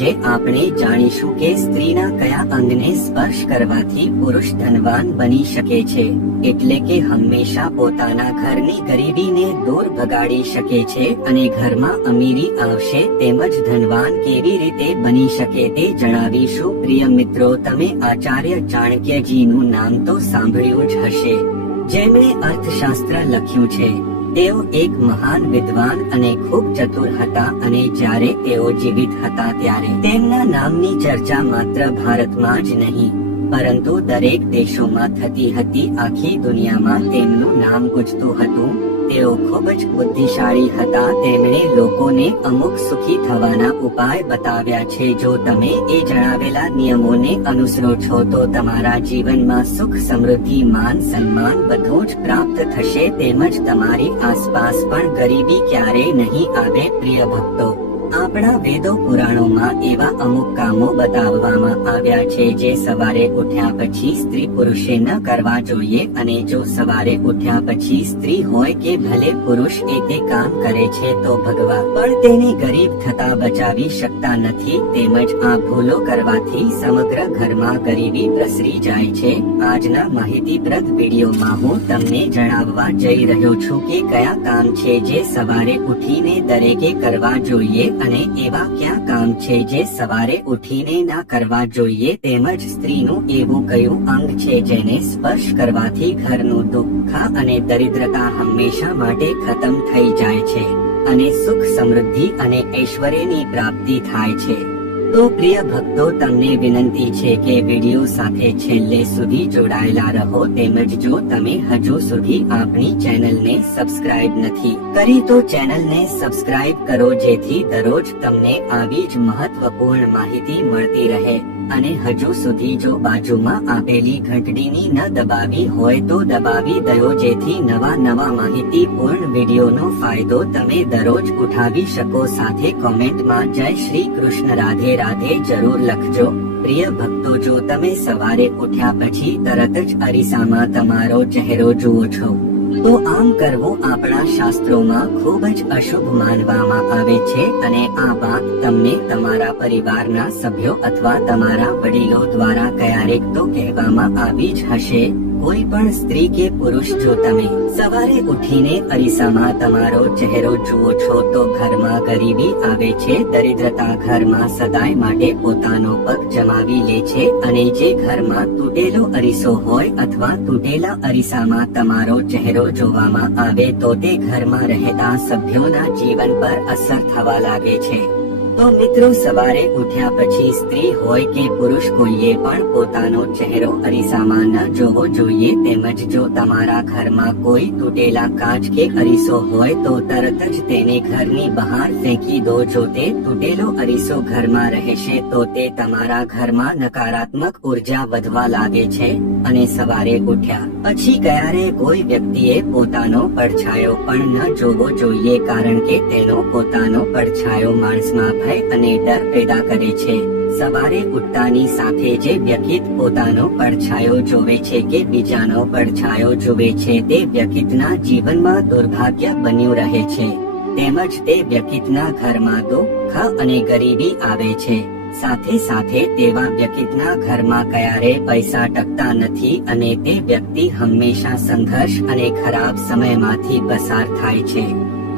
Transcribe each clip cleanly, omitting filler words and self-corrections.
જે આપણે જાણીશું કે સ્ત્રીના કયા અંગને સ્પર્શ કરવાથી પુરુષ ધનવાન બની શકે છે, એટલે કે હંમેશા પોતાના ઘરની ગરીબીને દૂર ભગાડી શકે છે અને ઘરમાં અમીરી આવશે તેમજ ધનવાન કેવી રીતે બની શકે તે જણાવીશું। પ્રિય મિત્રો, તમે આચાર્ય ચાણક્યજીનું નામ તો સાંભળ્યું જ હશે, જેમણે અર્થશાસ્ત્ર લખ્યું છે। તેઓ એક મહાન વિદ્વાન અને ખૂબ ચતુર હતા અને જ્યારે તેઓ જીવિત હતા ત્યારે તેમના નામની ચર્ચા માત્ર ભારતમાં જ નહીં પરંતુ દરેક દેશોમાં થતી હતી। આખી દુનિયામાં તેમનું નામ ગુંજતું હતું। તેઓ ખૂબ જ બુદ્ધિશાળી હતા। તેમણે લોકોને અમુક સુખી થવાના ઉપાય બતાવ્યા છે। જો તમે એ જણાવેલા નિયમોને અનુસરો છો તો તમારા જીવનમાં સુખ, સમૃદ્ધિ, માન સન્માન બધું જ પ્રાપ્ત થશે તેમજ તમારી આસપાસ પણ ગરીબી ક્યારેય નહીં આવે। પ્રિય ભક્તો, આપણા વેદો પુરાણોમાં એવા અમુક કામો બતાવવામાં આવ્યા છે જે સવારે ઉઠ્યા પછી સ્ત્રી પુરુષે ન કરવા જોઈએ, અને જો સવારે ઉઠ્યા પછી સ્ત્રી હોય કે ભલે પુરુષ તે કામ કરે છે તો ભગવાન પણ તેને ગરીબ થતા બચાવી શકતા નથી। તેમજ આ ભૂલો કરવાથી સમગ્ર ઘરમાં ગરીબી પ્રસરી જાય છે। આજના માહિતીપ્રદ વિડીયોમાં હું તમને જણાવવા જઈ રહ્યો છું કે કયા કામ છે જે સવારે ઉઠીને દરેકે કરવા જોઈએ અને એવા ક્યાં કામ છે જે સવારે ઉઠીને ના કરવા જોઈએ, તેમજ સ્ત્રીનું એવું કયું અંગ છે જેને સ્પર્શ કરવાથી ઘરનું દુઃખ અને દરિદ્રતા હંમેશા માટે ખતમ થઈ જાય છે અને સુખ, સમૃદ્ધિ અને ઐશ્વર્યની પ્રાપ્તિ થાય છે। તો પ્રિય ભક્તો, તમને વિનંતી છે કે વિડીયો સાથે છેલ્લે સુધી જોડાયેલા રહો, તેમજ જો તમે હજુ સુધી આપણી ચેનલને સબસ્ક્રાઇબ નથી કરી તો ચેનલને સબસ્ક્રાઇબ કરો, જેથી દરરોજ તમને આવી જ મહત્વપૂર્ણ માહિતી મળતી રહે। અને હજુ સુધી જો બાજુમાં આપેલી ઘંટડીની ન દબાવી હોય તો દબાવી દો, જેથી નવા માહિતીપૂર્ણ વિડીયોનો ફાયદો તમે દરરોજ ઉઠાવી શકો। સાથે કોમેન્ટમાં જય શ્રી કૃષ્ણ, રાધે રાધે જરૂર લખજો। પ્રિય ભક્તો, જો તમે સવારે ઉઠ્યા પછી તરત જ અરીસામાં તમારો ચહેરો જુઓ છો તો આમ કરવું આપણા શાસ્ત્રોમાં ખૂબ જ અશુભ માનવામાં આવે છે અને આ વાત તમને તમારા પરિવારના સભ્યો અથવા તમારા વડીલો દ્વારા ક્યારેક તો કહેવામાં આવી જ હશે। કોઈ પણ સ્ત્રી કે પુરુષ જો તમે સવારે ઉઠીને અરીસામાં તમારો ચહેરો જુઓ છો તો ઘરમાં ગરીબી આવે છે, દરિદ્રતા ઘરમાં સદાય માટે પોતાનો પગ જમાવી લે છે અને જે ઘરમાં તૂટેલો અરીસો હોય અથવા તૂટેલા અરીસામાં તમારો ચહેરો જોવામાં આવે તો તે ઘરમાં રહેતા સભ્યોના જીવન પર અસર થવા લાગે છે। તો મિત્રો, સવારે ઉઠ્યા પછી સ્ત્રી હોય કે પુરુષ કોઈએ પણ પોતાનો ચહેરો અરીસામાં ન જોવો જોઈએ। તેમજ જો તમારા ઘરમાં કોઈ તૂટેલા કાચ કે અરીસો હોય તો તરત જ તેને ઘરની બહાર ફેંકી દો। જો તે તૂટેલો અરીસો ઘરમાં રહેશે તો તે તમારા ઘરમાં નકારાત્મક ઉર્જા વધવા લાગે છે અને સવારે ઉઠ્યા પછી ક્યારે કોઈ વ્યક્તિએ પોતાનો પડછાયો પણ ન જોવો જોઈએ, કારણ કે તેનો પોતાનો પડછાયો માણસમાં ભય અને ડર પેદા કરે છે। સવારે ઉઠતાની સાથે જે વ્યક્તિ પોતાનો પડછાયો જોવે છે કે બીજાનો પડછાયો જુએ છે તે વ્યક્તિના જીવનમાં દુર્ભાગ્ય બન્યું રહે છે, તેમજ તે વ્યક્તિના ઘરમાં દુઃખ અને ગરીબી આવે છે। સાથે સાથે તેવા વ્યક્તિના ઘરમાં ક્યારે પૈસા ટકતા નથી અને તે વ્યક્તિ હંમેશા સંઘર્ષ અને ખરાબ સમયમાંથી પસાર થાય છે।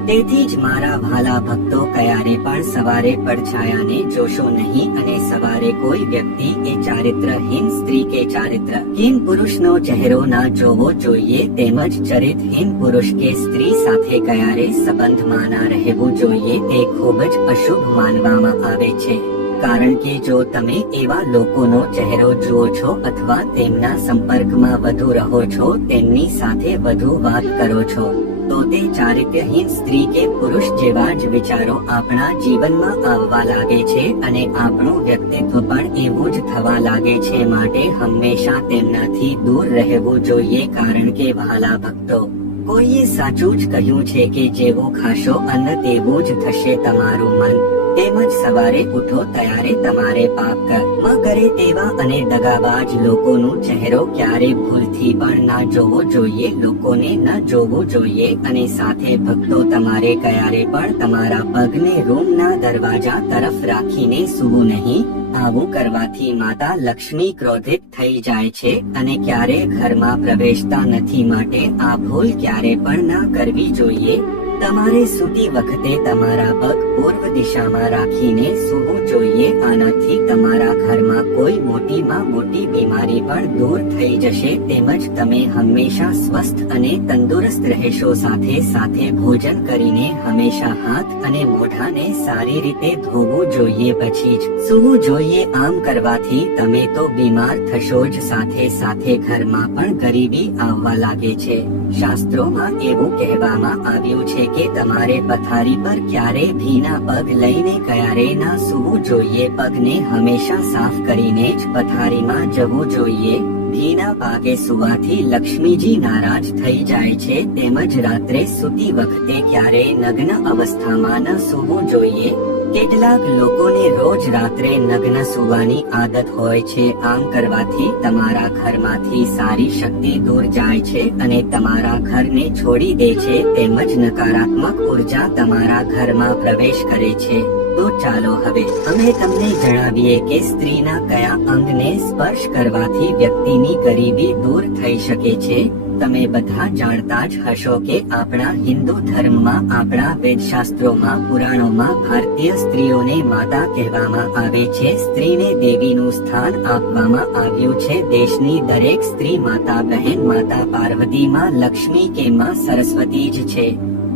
તેથી જ મારા વહાલા ભક્તો, ક્યારે પણ સવારે પડછાયાને જોશો નહીં અને સવારે કોઈ વ્યક્તિ એ ચારિત્રહીન સ્ત્રી કે ચારિત્રહીન પુરુષનો ચહેરો ના જોવો જોઈએ, તેમજ ચરિત્રહીન પુરુષ કે સ્ત્રી સાથે ક્યારે સંબંધમાં ના રહેવું જોઈએ। તે ખૂબ જ અશુભ માનવામાં આવે છે, કારણ કે જો તમે એવા લોકોનો ચહેરો જુઓ છો અથવા તેમના સંપર્કમાં વધુ રહો છો, તેમની સાથે વધુ વાત કરો છો તો તે ચારિત્રહીન સ્ત્રી કે પુરુષ જેવા જ વિચારો આપણા જીવનમાં આવવા લાગે છે અને આપણું વ્યક્તિત્વ પણ એવું જ થવા લાગે છે। માટે હંમેશા તેમનાથી દૂર રહેવું જોઈએ, કારણ કે વહાલા ભક્તો, કોઈએ સાચું જ કહ્યું છે કે જેવું ખાશો અન્ન તેવું જ થશે તમારું મન। તેમજ સવારે ઉઠો ત્યારે તમારે પાપ કર્મ કરે તેવા અને દગાબાજ લોકોનો ચહેરો ક્યારે ભૂલથી પણ ના જોવો જોઈએ, લોકોને ન જોવું જોઈએ અને સાથે ભક્તો તમારે ક્યારે પણ તમારા પગને રૂમના દરવાજા તરફ રાખીને સૂવું નહીં. આવું કરવાથી માતા લક્ષ્મી ક્રોધિત થઈ જાય છે અને ક્યારે ઘરમાં પ્રવેશતા નથી, માટે આ ભૂલ ક્યારે પણ ના કરવી જોઈએ. તમારે સૂતી વખતે તમારા પગ પૂર્વ દિશામાં રાખીને સૂવું જોઈએ. આનાથી તમારા ઘરમાં કોઈ મોટીમાં મોટી બીમારી પણ દૂર થઈ જશે, તેમજ તમે હંમેશા સ્વસ્થ અને તંદુરસ્ત રહેશો. સાથે સાથે ભોજન કરીને હંમેશા હાથ અને મોઢાને સારી રીતે ધોવું જોઈએ, પછી જ સૂવું જોઈએ. આમ કરવાથી તમે તો બીમાર થશો જ, સાથે સાથે ઘરમાં પણ ગરીબી આવવા લાગે છે. શાસ્ત્રોમાં એવું કહેવામાં આવ્યું છે કે તમારે પથારી પર ક્યારે ભીના પગ લઈને ક્યારે ના સૂવું જોઈએ. પગને હંમેશા સાફ કરીને જ પથારીમાં જવું જોઈએ. ભીના પાગે સુવાથી લક્ષ્મીજી નારાજ થઈ જાય છે. તેમજ રાત્રે સૂતી વખતે ક્યારેય નગ્ન અવસ્થામાં ન સૂવું જોઈએ. કેટલાક લોકોને રોજ રાત્રે નગ્ન સૂવાની આદત હોય છે. આમ કરવાથી તમારા ઘરમાંથી સારી શક્તિ દૂર જાય છે અને તમારા ઘરને છોડી દે છે, તેમજ નકારાત્મક ઉર્જા તમારા ઘરમાં પ્રવેશ કરે છે. તો ચાલો હવે અમે તમને જણાવીએ કે સ્ત્રીના કયા અંગને સ્પર્શ કરવાથી વ્યક્તિની ગરીબી દૂર થઈ શકે છે. તમે બધા જાણતા જ હશો કે આપણા હિન્દુ ધર્મમાં, આપણા વેદશાસ્ત્રોમાં, પુરાણોમાં ભારતીય સ્ત્રીઓને માતા કહેવામાં આવે છે. સ્ત્રીને દેવીનું સ્થાન આપવામાં આવ્યું છે. દેશની દરેક સ્ત્રી માતા, બહેન, માતા પાર્વતી, માં લક્ષ્મી કે માં સરસ્વતી જ છે.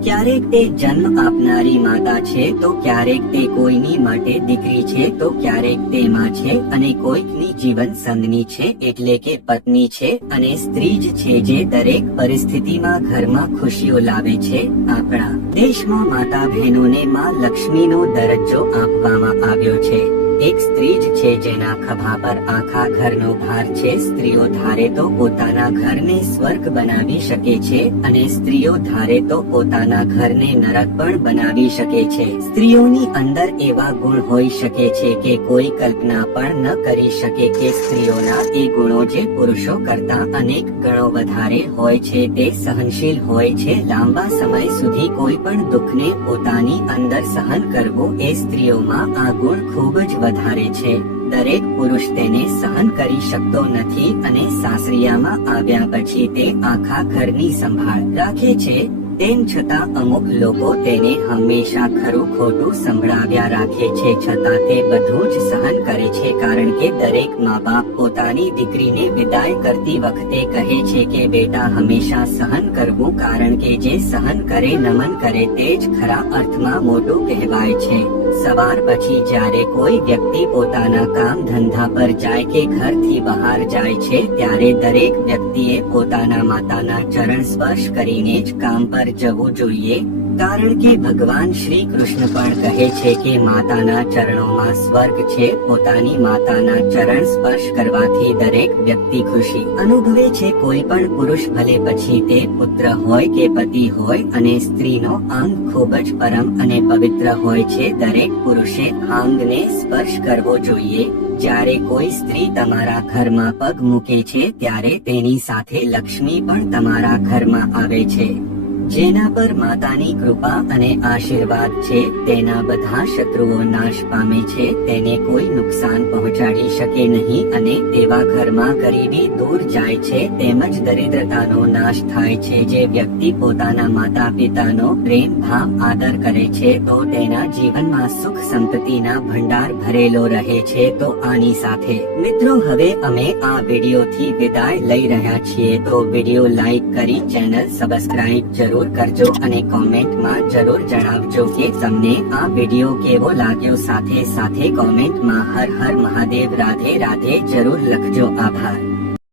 ક્યારેક તે જન્મ આપનારી માતા છે, તો ક્યારેક તે કોઈની માટે દીકરી છે, તો ક્યારેક તે માં છે અને કોઈકની જીવન સંગની છે, એટલે કે પત્ની છે. અને સ્ત્રી જ છે જે દરેક પરિસ્થિતિમાં ઘરમાં ખુશીઓ લાવે છે. આપણા દેશમાં માતા બહેનોને માં લક્ષ્મીનો દરજ્જો આપવામાં આવ્યો છે. એક સ્ત્રી જ છે જેના ખભા પર આખા ઘરનો ભાર છે. સ્ત્રીઓ ધારે તો પોતાના ઘરને સ્વર્ગ બનાવી શકે છે અને સ્ત્રીઓ ધારે તો પોતાના ઘરને નરક પણ બનાવી શકે છે. સ્ત્રીઓની અંદર એવા ગુણ હોઈ શકે છે કે કોઈ કલ્પના પણ ન કરી શકે કે સ્ત્રીઓના એ ગુણો જે પુરુષો કરતા અનેક ગણો વધારે હોય છે. તે સહનશીલ હોય છે. લાંબા સમય સુધી કોઈ પણ દુઃખને પોતાની અંદર સહન કરવું એ સ્ત્રીઓમાં આ ગુણ ખૂબ જ વધારે છે. દરેક પુરુષ તેને સહન કરી શકતો નથી અને સાસરિયામાં આવ્યા પછી તે આખા ઘરની સંભાળ રાખે છે. તેમ છતાં અમુક લોકો તેને હંમેશા ખરું ખોટું સંભળાવ્યા રાખે છે, છતાં તે બધું જ સહન કરે છે. કારણ કે દરેક મા બાપ પોતાની દીકરીને વિદાય કરતી વખતે કહે છે કે બેટા હંમેશા સહન કરવું, કારણ કે જે સહન કરે, નમન કરે તે જ ખરા અર્થમાં મોટું કહેવાય છે. સવાર પછી જ્યારે કોઈ વ્યક્તિ પોતાના કામ ધંધા પર જાય કે ઘરથી બહાર જાય છે, ત્યારે દરેક વ્યક્તિએ પોતાના માતાના ચરણ સ્પર્શ કરીને જ કામ પર જવું જોઈએ. કારણ કે ભગવાન શ્રી કૃષ્ણ પણ કહે છે કે માતાના ચરણોમાં સ્વર્ગ છે. પોતાની માતાના ચરણ સ્પર્શ કરવાથી દરેક વ્યક્તિ ખુશી અનુભવે છે. કોઈ પણ પુરુષ ભલે પછી તે પુત્ર હોય કે પતિ હોય, અને સ્ત્રીનો અંગ ખૂબ જ પરમ અને પવિત્ર હોય છે. દરેક પુરુષે અંગને સ્પર્શ કરવો જોઈએ. જ્યારે કોઈ સ્ત્રી તમારા ઘરમાં પગ મૂકે છે ત્યારે તેની સાથે લક્ષ્મી પણ તમારા ઘરમાં આવે છે. જેના પર માતાની કૃપા અને આશીર્વાદ છે તેના બધા શત્રુઓ નાશ પામે છે. તેને કોઈ નુકસાન પહોંચાડી શકે નહીં અને તેવા ઘરમાં ગરીબી દૂર જાય છે, તેમજ દરિદ્રતાનો નાશ થાય છે. જે વ્યક્તિ પોતાના માતા પિતાનો પ્રેમ ભાવ આદર કરે છે તો તેના જીવનમાં સુખ સંપત્તિના ભંડાર ભરેલો રહે છે. તો આની સાથે મિત્રો હવે અમે આ વિડીયોથી વિદાય લઈ રહ્યા છીએ. તો વિડીયો લાઈક કરી ચેનલ સબસ્ક્રાઇબ જરૂર કરજો અને કોમેન્ટમાં જરૂર જણાવજો કે તમને આ વિડીયો કેવો લાગ્યો. સાથે સાથે કોમેન્ટમાં હર હર મહાદેવ, રાધે રાધે જરૂર લખજો. આભાર.